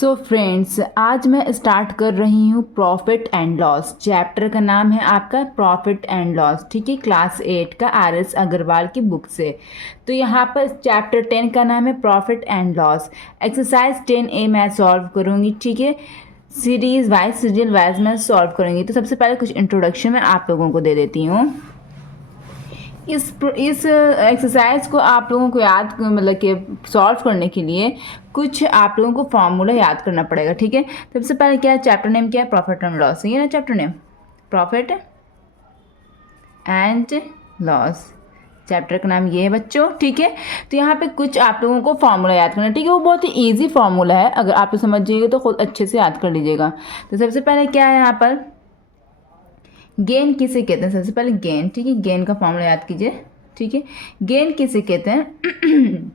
So friends, आज मैं start कर रही हूँ प्रॉफिट एंड लॉस। चैप्टर का नाम है आपका प्रॉफिट एंड लॉस, ठीक है, क्लास 8 का RS अग्रवाल की बुक से। तो यहाँ पर चैप्टर 10 का नाम है profit and loss. Exercise 10A मैं सॉल्व करूँगी, ठीक है, सीरीज वाइज सीरियल वाइज मैं सॉल्व करूँगी। तो सबसे पहले कुछ इंट्रोडक्शन मैं आप लोगों को दे देती हूँ। इस एक्सरसाइज को आप लोगों को याद मतलब कि सॉल्व करने के लिए कुछ आप लोगों को फॉर्मूला याद करना पड़ेगा, ठीक है। सबसे पहले क्या है, चैप्टर नेम क्या है, प्रॉफिट एंड लॉस, ये ना chapter name profit and loss, chapter का नाम ये है बच्चों, ठीक है। तो यहाँ पे कुछ आप लोगों को फॉर्मूला याद करना, ठीक है। वो बहुत ही ईजी फॉर्मूला है, अगर आप समझ जाइएगा तो खुद अच्छे से याद कर लीजिएगा। तो सबसे पहले क्या है यहाँ पर, गेन किसे कहते हैं, सबसे पहले गेन, ठीक है, गेन का फॉर्मूला याद कीजिए, ठीक है। गेन किसे कहते हैं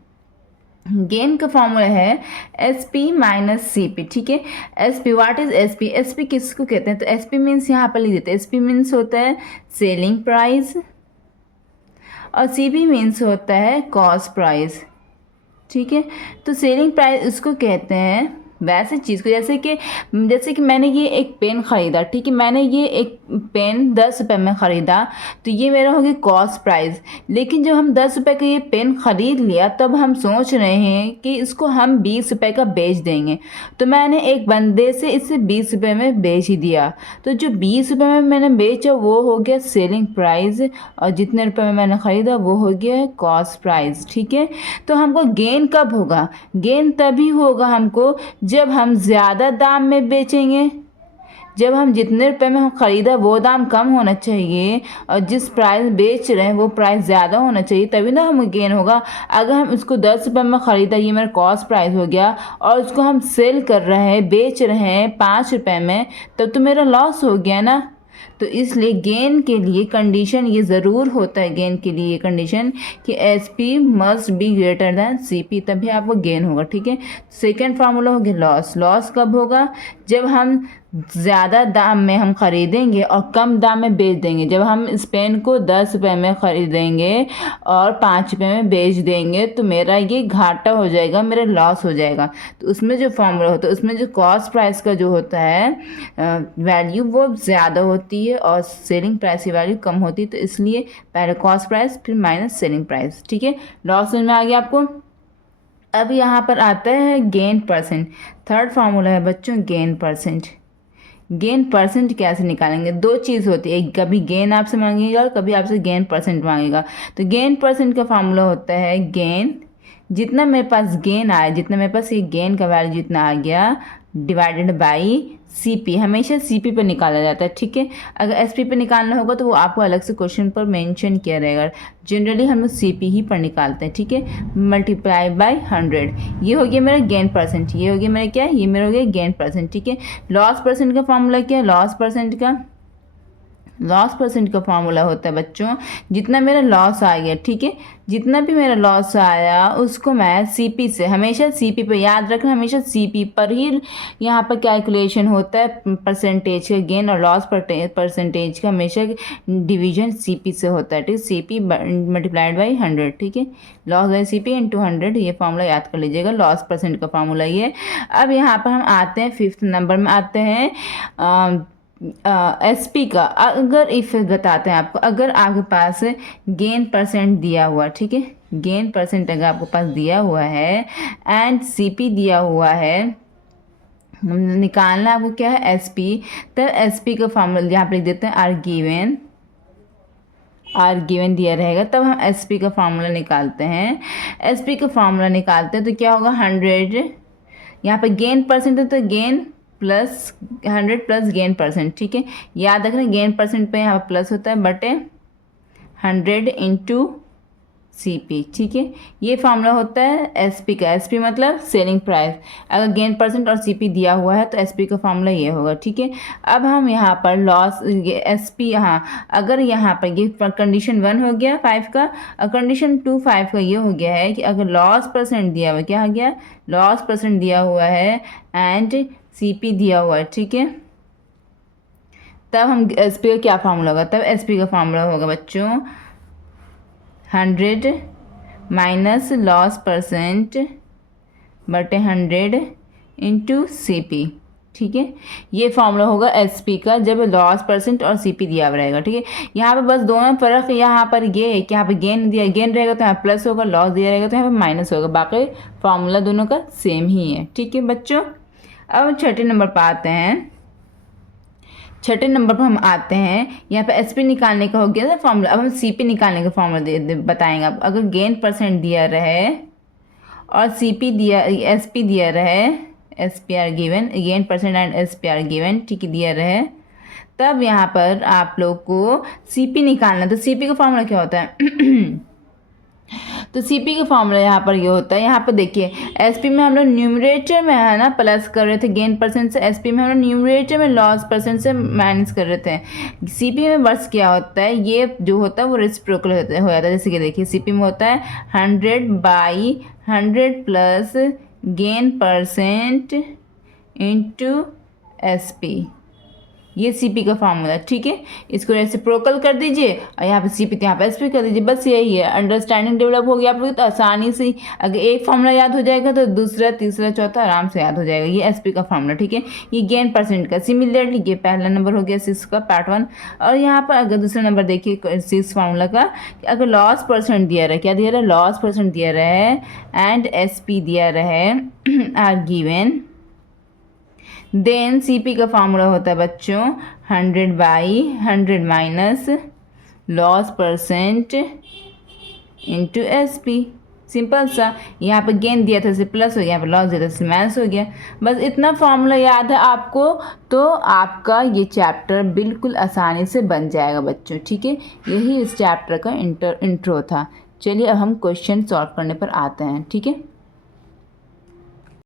गेन का फॉर्मूला है SP माइनस CP, ठीक है। SP, what is SP? SP किसको कहते हैं? तो SP मीन्स यहाँ पर लिख देते हैं, SP मीन्स होता है सेलिंग प्राइस और CP मीन्स होता है कॉस्ट प्राइस, ठीक है। तो सेलिंग प्राइस उसको कहते हैं वैसे चीज़ को, जैसे कि मैंने ये एक पेन ख़रीदा, ठीक है, मैंने ये एक पेन 10 रुपये में ख़रीदा, तो ये मेरा हो गया कॉस्ट प्राइस। लेकिन जब हम 10 रुपये का ये पेन ख़रीद लिया तब हम सोच रहे हैं कि इसको हम 20 रुपये का बेच देंगे, तो मैंने एक बंदे से इसे 20 रुपये में बेच ही दिया। तो जो 20 रुपये में मैंने बेचा वो हो गया सेलिंग प्राइस और जितने रुपये में मैंने ख़रीदा वो हो गया कॉस्ट प्राइस, ठीक है। तो हमको गेन कब होगा? गेन तभी होगा हमको जब हम ज़्यादा दाम में बेचेंगे, जब हम जितने रुपए में हम ख़रीदा वो दाम कम होना चाहिए और जिस प्राइस बेच रहे हैं वो प्राइस ज़्यादा होना चाहिए, तभी ना हमें गेन होगा। अगर हम इसको 10 रुपये में ख़रीदा, ये मेरा कॉस्ट प्राइस हो गया, और उसको हम सेल कर रहे हैं, बेच रहे हैं 5 रुपये में, तब तो मेरा लॉस हो गया ना। तो इसलिए गेन के लिए कंडीशन ये ज़रूर होता है, गेन के लिए कंडीशन कि SP must be greater than CP, तभी आपको गेन होगा, ठीक है। सेकेंड फार्मूला हो गया लॉस। लॉस कब होगा? जब हम ज़्यादा दाम में हम ख़रीदेंगे और कम दाम में बेच देंगे। जब हम इस पेन को 10 रुपये में ख़रीदेंगे और 5 रुपये में बेच देंगे तो मेरा ये घाटा हो जाएगा, मेरा लॉस हो जाएगा। तो उसमें जो फॉर्मूला होता है उसमें जो कॉस्ट प्राइस का जो होता है वैल्यू वो ज़्यादा होती है और सेलिंग प्राइस की वैल्यू कम होती है। तो इसलिए पहले कॉस्ट प्राइस फिर माइनस सेलिंग प्राइस, ठीक है। लॉस समझ में आ गया आपको? अब यहाँ पर आता है गेन परसेंट। थर्ड फार्मूला है बच्चों गेन परसेंट। गेन परसेंट कैसे निकालेंगे? दो चीज़ होती है, कभी गेन आपसे मांगेगा, कभी आपसे गेन परसेंट मांगेगा। तो गेन परसेंट का फार्मूला होता है गेन, जितना मेरे पास गेन आया, जितना मेरे पास ये गेन का वैल्यू जितना आ गया डिवाइडेड बाई CP, हमेशा CP पर निकाला जाता है, ठीक है। अगर SP पर निकालना होगा तो वो आपको अलग से क्वेश्चन पर मेंशन किया रहेगा। जनरली हम लोग CP ही पर निकालते हैं, ठीक है। मल्टीप्लाई बाय 100, ये हो गया मेरा गेन परसेंट, ये हो गया मेरा क्या, ये मेरा हो गया गेन परसेंट, ठीक है। लॉस परसेंट का फॉर्मूला क्या है? लॉस परसेंट का फॉर्मूला होता है बच्चों, जितना मेरा लॉस आ गया, ठीक है, जितना भी मेरा लॉस आया उसको मैं CP से, हमेशा CP पर, याद रखना हमेशा CP पर ही यहाँ पर कैलकुलेशन होता है परसेंटेज का, गेन और लॉस परसेंटेज का हमेशा डिवीजन CP से होता है, ठीक है। CP मल्टीप्लाइड बाई 100, ठीक है, लॉस बाई CP इंटू 100, ये फार्मूला याद कर लीजिएगा, लॉस परसेंट का फार्मूला ये। अब यहाँ पर हम आते हैं 5th नंबर में आते हैं SP का। अगर इफ बताते हैं आपको, अगर आपके पास गेन परसेंट दिया हुआ, ठीक है, गेन परसेंट अगर आपके पास दिया हुआ है एंड CP दिया हुआ है, निकालना आपको क्या है SP, तो SP का फॉर्मूला यहाँ पर लिख देते हैं आर गिवन दिया रहेगा, तब हम SP का फार्मूला निकालते हैं। SP का फार्मूला निकालते हैं तो क्या होगा 100, यहाँ पर गेन परसेंट है तो gain plus 100 plus gain percent, ठीक है। याद रखना गेन परसेंट पे यहाँ पर प्लस होता है बटे 100 इंटू CP, ठीक है। ये फार्मूला होता है SP का। SP मतलब सेलिंग प्राइस। अगर गेन परसेंट और CP दिया हुआ है तो SP का फार्मूला ये होगा, ठीक है। अब हम यहाँ पर लॉस SP, यहाँ अगर यहाँ पर ये कंडीशन 1 हो गया 5 का, और कंडीशन 2 5 का ये हो गया है कि अगर लॉस परसेंट दिया हुआ, क्या हो गया, लॉस परसेंट दिया हुआ है एंड CP दिया हुआ है, ठीक है, तब हम SP का क्या फार्मूला होगा, तब SP का फार्मूला होगा बच्चों 100 माइनस लॉस परसेंट बटे 100 इंटू सी पी, ठीक है। ये फॉर्मूला होगा एस पी का जब लॉस परसेंट और सी पी दिया हुआ रहेगा, ठीक है। यहाँ पे बस दोनों फर्क यहाँ पर ये है कि यहाँ पे गेन दिया, गेन रहेगा तो यहाँ प्लस होगा, लॉस दिया रहेगा तो यहाँ पे माइनस होगा, बाकी फॉर्मूला दोनों का सेम ही है, ठीक है बच्चों। अब छठे नंबर पर आते हैं। छठे नंबर पर हम आते हैं, यहाँ पे एस पी निकालने का हो गया था फॉर्मूला। अब हम सी पी निकालने का फॉर्मूला बताएंगे। अब अगर गेन परसेंट दिया रहे और सी पी दिया, एस पी दिया रहे, S P R given, gain percent and S P R given, ठीक है, दिया रहे, तब यहाँ पर आप लोग को सी पी निकालना। तो सी पी का फॉर्मूला क्या होता है? तो सी पी का फॉर्मूला यहाँ पर ये होता है, यहाँ पर देखिए एस पी में हम लोग न्यूमरेटर में है ना प्लस कर रहे थे गेन परसेंट से, एस पी में हम लोग न्यूमरेटर में लॉस परसेंट से माइनस कर रहे थे। सी पी में वर्ष क्या होता है, ये जो होता है वो रेसिप्रोकल हो जाता है। जैसे कि देखिए सी पी में होता है 100/100 plus gain percent into S P, ये सी पी का फार्मूला, ठीक है। इसको रेसिप्रोकल कर दीजिए और यहाँ पे सी पी तो यहाँ पे एस पी कर दीजिए, बस यही है। अंडरस्टैंडिंग डेवलप हो गया आप लोग तो आसानी से, अगर एक फार्मूला याद हो जाएगा तो दूसरा तीसरा चौथा आराम से याद हो जाएगा। ये एस पी का फार्मूला, ठीक है। ये गेन परसेंट का, सिमिलरली ये पहला नंबर हो गया 6 का पार्ट 1। और यहाँ पर अगर दूसरा नंबर देखिए 6 फार्मूला का, अगर लॉस परसेंट दिया रहा, क्या दिया रहा, लॉस परसेंट दिया रहा है एंड एस पी दिया रहे are given, then C P का फार्मूला होता है बच्चों 100/100 minus loss percent into S P. Simple सा, यहाँ पर गेन दिया था इसे प्लस हो गया, यहाँ पर लॉस दिया था इसे माइनस हो गया। बस इतना फार्मूला याद है आपको तो आपका ये चैप्टर बिल्कुल आसानी से बन जाएगा बच्चों, ठीक है। यही इस चैप्टर का इंट्रो था। चलिए अब हम क्वेश्चन सॉल्व करने पर आते हैं, ठीक है।